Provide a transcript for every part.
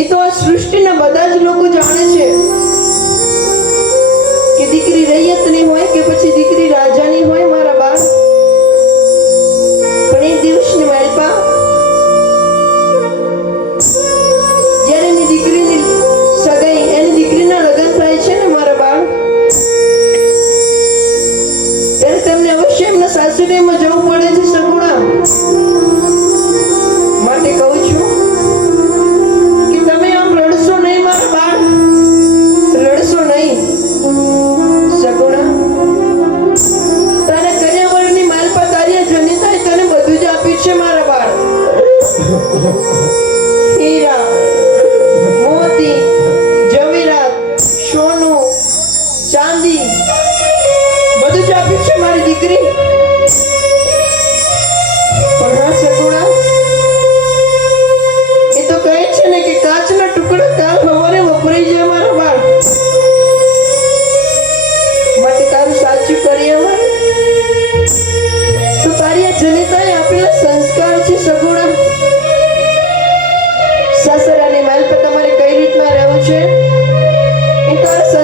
એ તો આ સૃષ્ટિના બધા જ લોકો જાણે છે કે દીકરી રૈયતની હોય કે પછી દીકરી રાજાની હોય મારા બા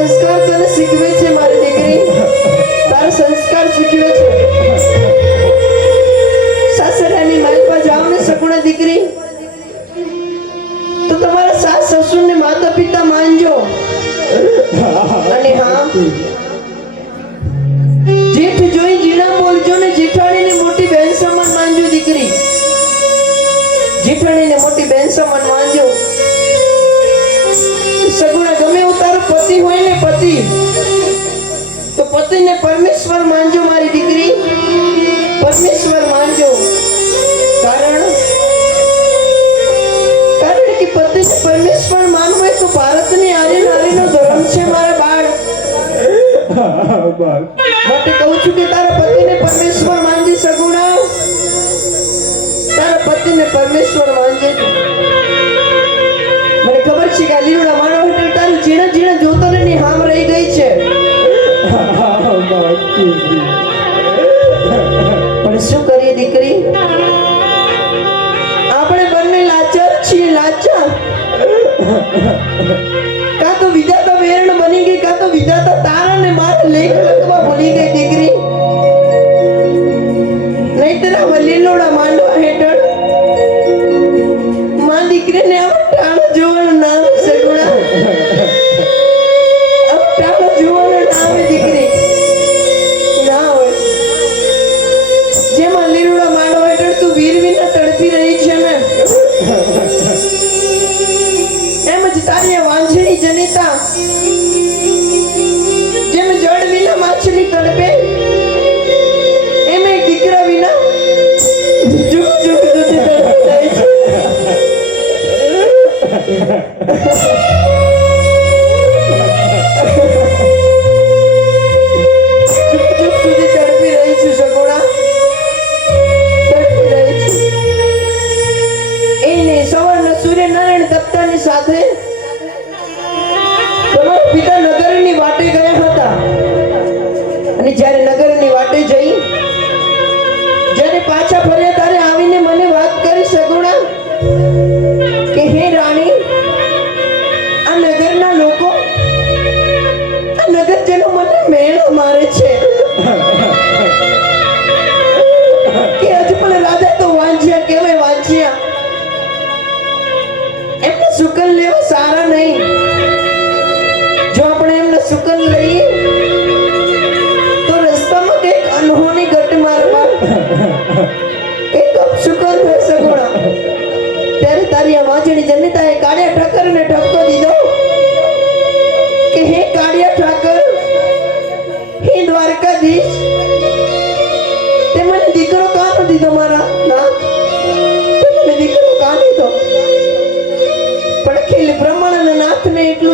સંસ્કાર તને શીખવે છે મારી દીકરી. તારા સંસ્કાર શીખવે છે. સાસરાની માલ પર જાઓ ને સગુણા દીકરી. તો તમારા સાસ સસુરને માતા પિતા માનજો. અને હા, જેઠ જોઈ જીણા બોલજો ને જેઠાણીને મોટી બહેન સમાન માનજો દીકરી. જેઠાણીને મોટી બહેન સમાન માનજો. સગુણા ગમે એવું તારો પતિ હોય ને પતિ. તો પતિને પરમેશ્વર માનજો મારી દીકરી. પરમેશ્વર માનજો. કારણ કારણ કે પતિ પરમેશ્વર માનવું હોય તો ભારતની આર્ય નારીનો ધર્મ છે, મારા બાળ. માટે કહું છું કે તારા પતિને પરમેશ્વર માનજી સગુણા. તારા પતિને પરમેશ્વર માનજે. મને ખબર છે કે આ લીલુડા પણ શું કરીએ દીકરી? આપણે બંને લાચાર છીએ, લાચાર. કાં તો વિધાતા વેરણ બની ગઈ, કાં તો વિધાતા તારા ને મારા લેખ લખવા ભૂલી ગઈ દીકરી. નહીં આ લીલોડા તારી વાંઝણી જનિતા જેમ જળ વિના માછલી તડપે એમે દીકરા વિના જુગ જુગ સુધી તડપી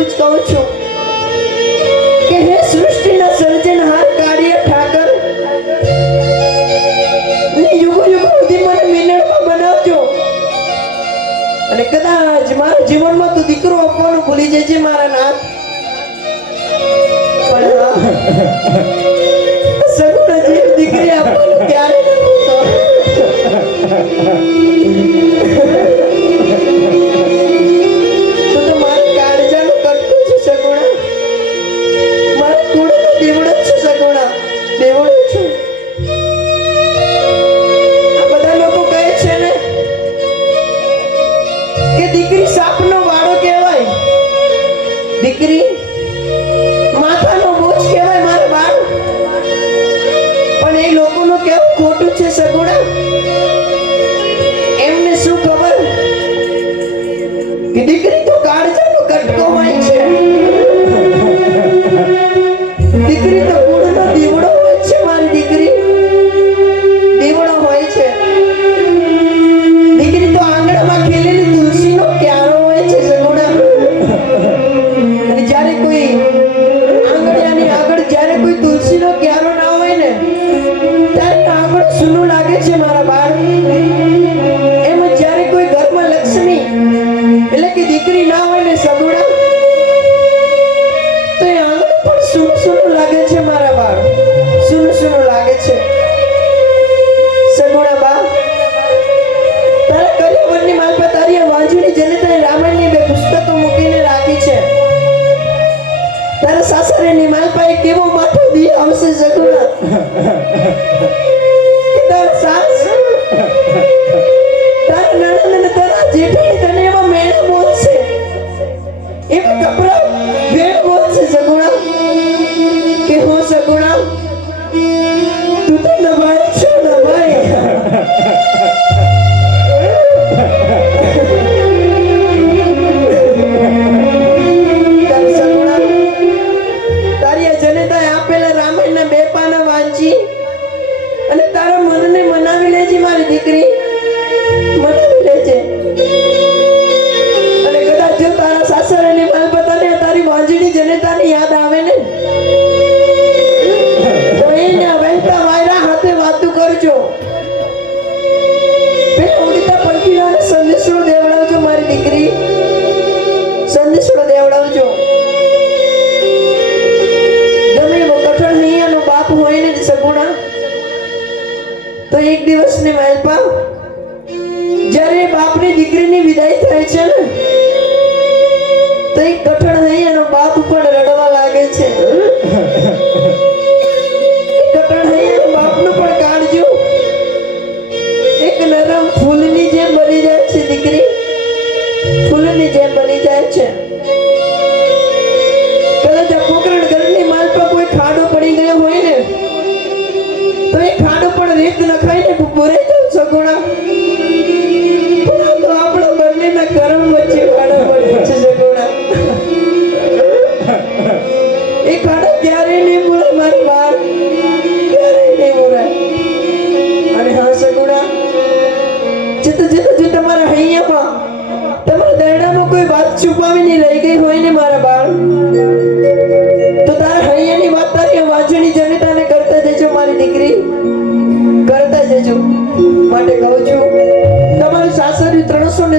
જ કહું છું કે હે સૃષ્ટિના સર્જનહાર કાર્ય ઠાકર યુગો યુગો સુધી મને મિનળમાં બનાવજો અને કદાચ મારા જીવનમાં તું દીકરો આપવાનું ભૂલી જજે મારા નાથ પણ હા, દીકરી આપવાનું ક્યારે ન ભૂલતો. તો તારા સાસ? તારા નણંદ તારા જેઠાણી તને એમાં મેળ મોજશે એમ કપરા મેળ મોજશે સગુણા? કે હું સગુણા?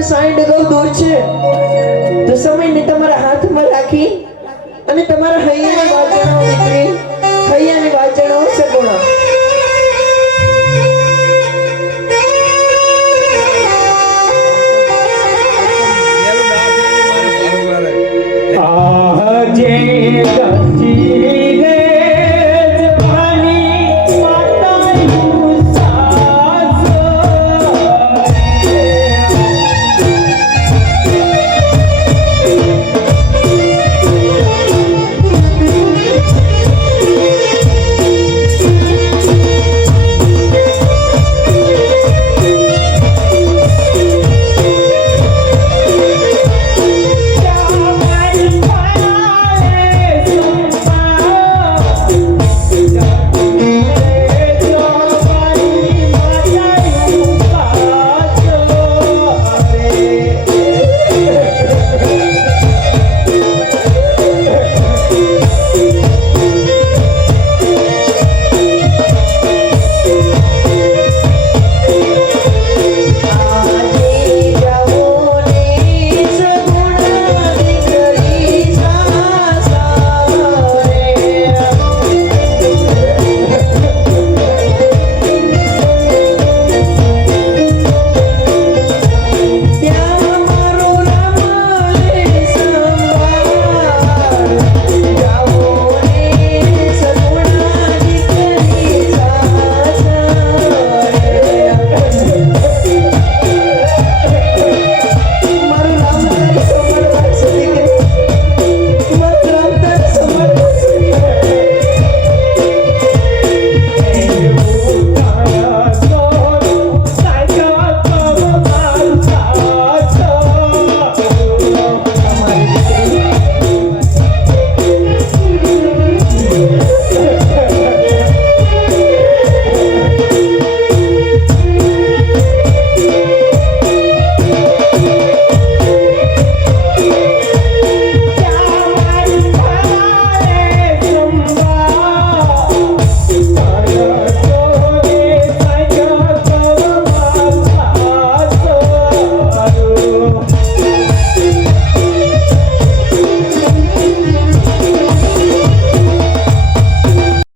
સાઈડ ગૌ દૂર છે. તો સમયને તમારા હાથમાં રાખી.